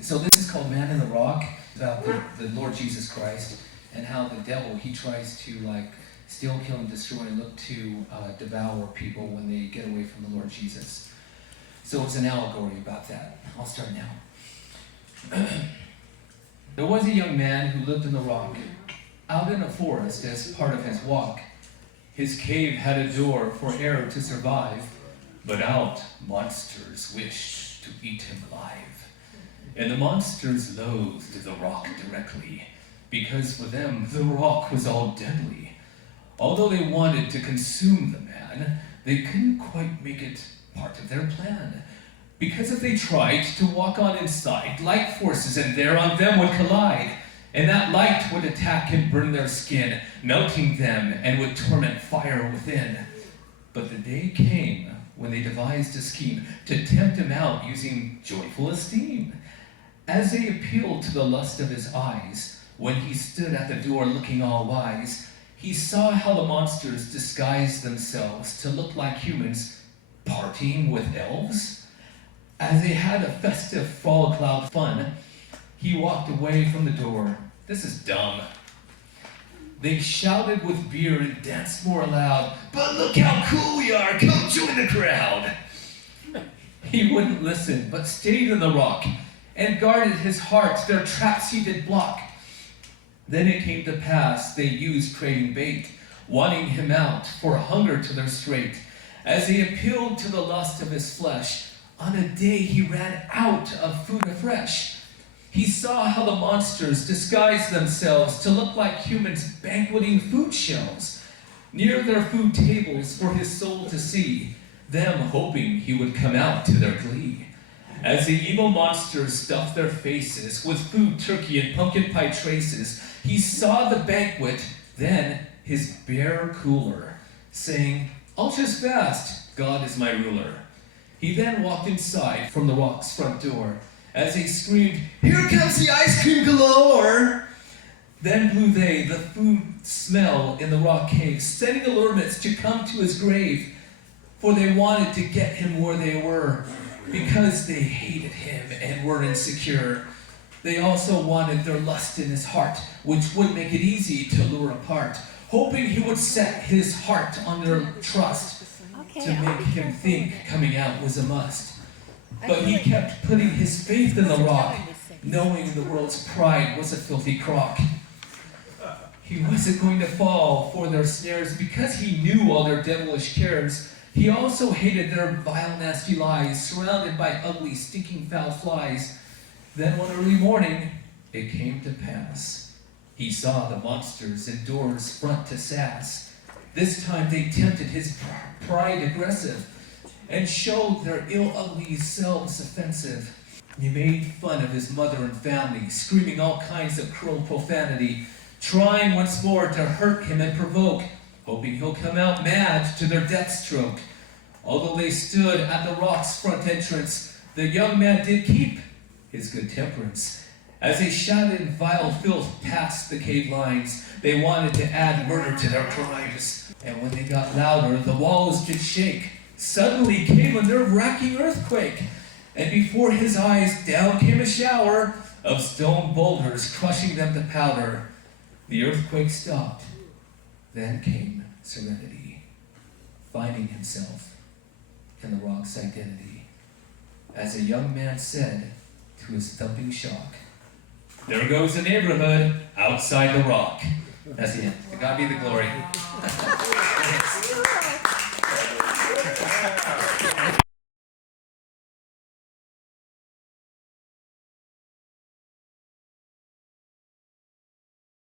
So this is called Man in the Rock, about the Lord Jesus Christ, and how the devil, he tries to steal, kill, and destroy, and look to devour people when they get away from the Lord Jesus. So it's an allegory about that. I'll start now. There was a young man who lived in the rock, out in a forest as part of his walk. His cave had a door for air to survive, but out monsters wished to eat him alive. And the monsters loathed the rock directly, because for them the rock was all deadly. Although they wanted to consume the man, they couldn't quite make it part of their plan. Because if they tried to walk on inside, light forces and there on them would collide, and that light would attack and burn their skin, melting them and would torment fire within. But the day came when they devised a scheme to tempt him out using joyful esteem. As they appealed to the lust of his eyes, when he stood at the door looking all wise, he saw how the monsters disguised themselves to look like humans partying with elves. As they had a festive fall cloud fun, he walked away from the door. This is dumb. They shouted with beer and danced more loud. But look how cool we are, come join the crowd. He wouldn't listen, but stayed in the rock and guarded his heart, their traps he did block. Then it came to pass, they used trading bait, wanting him out for hunger to their straight. As he appealed to the lust of his flesh, on a day he ran out of food afresh. He saw how the monsters disguised themselves to look like humans banqueting food shelves, near their food tables for his soul to see, them hoping he would come out to their glee. As the evil monsters stuffed their faces with food, turkey, and pumpkin pie traces, he saw the banquet, then his bare cooler, saying, "I'll just fast, God is my ruler." He then walked inside from the rock's front door, as they screamed, "Here comes the ice cream galore!" Then blew they the food smell in the rock cave, sending allurements to come to his grave, for they wanted to get him where they were, because they hated him and were insecure. They also wanted their lust in his heart, which would make it easy to lure apart, hoping he would set his heart on their trust, to make him think coming out was a must. But he kept putting his faith in the rock, knowing the world's pride was a filthy crock. He wasn't going to fall for their snares because he knew all their devilish cares. He also hated their vile, nasty lies, surrounded by ugly, stinking, foul flies. Then one early morning, it came to pass. He saw the monsters in doors front to sass. This time they tempted his pride aggressive, and showed their ill, ugly selves offensive. He made fun of his mother and family, screaming all kinds of cruel profanity, trying once more to hurt him and provoke, hoping he'll come out mad to their death stroke. Although they stood at the rock's front entrance, the young man did keep his good temperance. As they shouted vile filth past the cave lines, they wanted to add murder to their crimes. And when they got louder, the walls did shake. Suddenly came a nerve-wracking earthquake, and before his eyes down came a shower of stone boulders, crushing them to powder. The earthquake stopped. Then came serenity, finding himself in the rock's identity. As a young man said to his thumping shock, "There goes the neighborhood outside the rock." That's the end. To God be the glory.